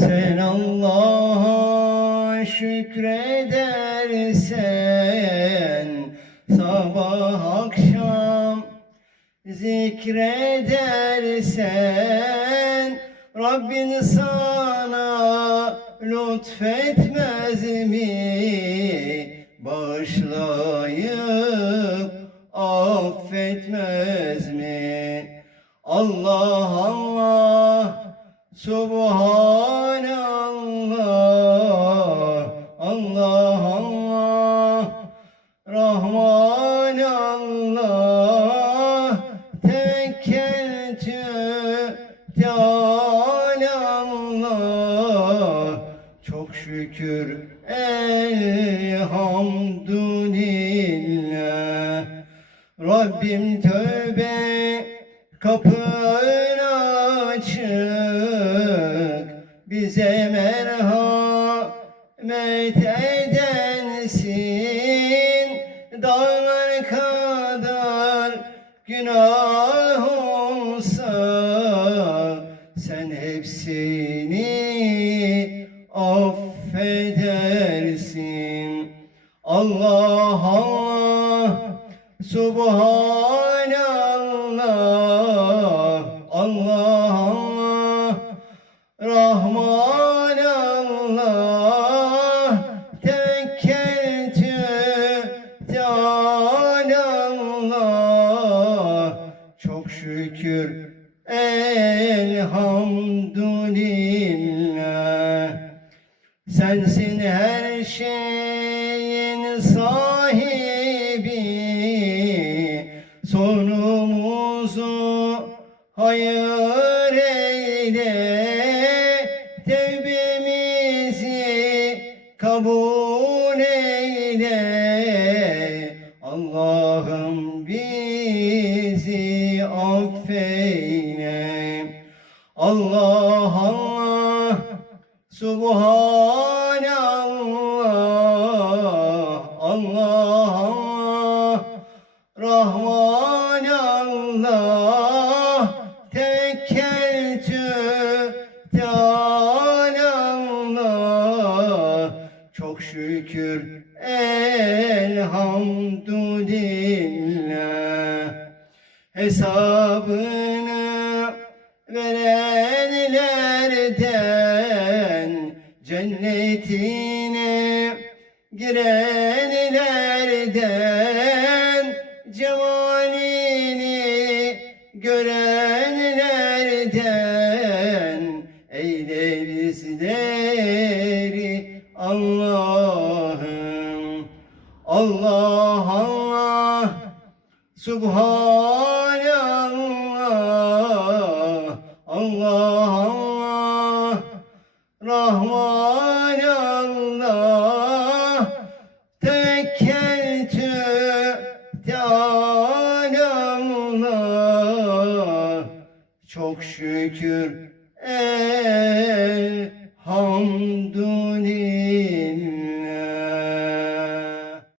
Sen Allah'a şükredersen sabah akşam zikredersen Rabbin sana lütfetmez mi? Bağışlayıp affetmez mi? Allah Allah Subhanallah Allah Allah. Rahman Allah Tekkeltü Allah Çok şükür elhamdülillah. Rabbim tövbe kapını Bize merhamet edensin Dağlar kadar günah olsa Sen hepsini affedersin. Allah Allah Subhanallah Allah şükür. Elhamdülillah. Sensin her şeyin sahibi. Sonumuzu hayır eyle. Tevbemizi kabul eyle. Allah'ım bizi Allah Allah Subhanallah Allah Allah Rahman Allah Tekkeltü Allah Çok şükür elhamdülillah. Hesabını verenlerden Cennetine girenlerden Cemalini görenlerden Eyle bizleri Allah'ım Allah Allah Subhanallah Allah Allah Rahman Çok şükür elhamdülillah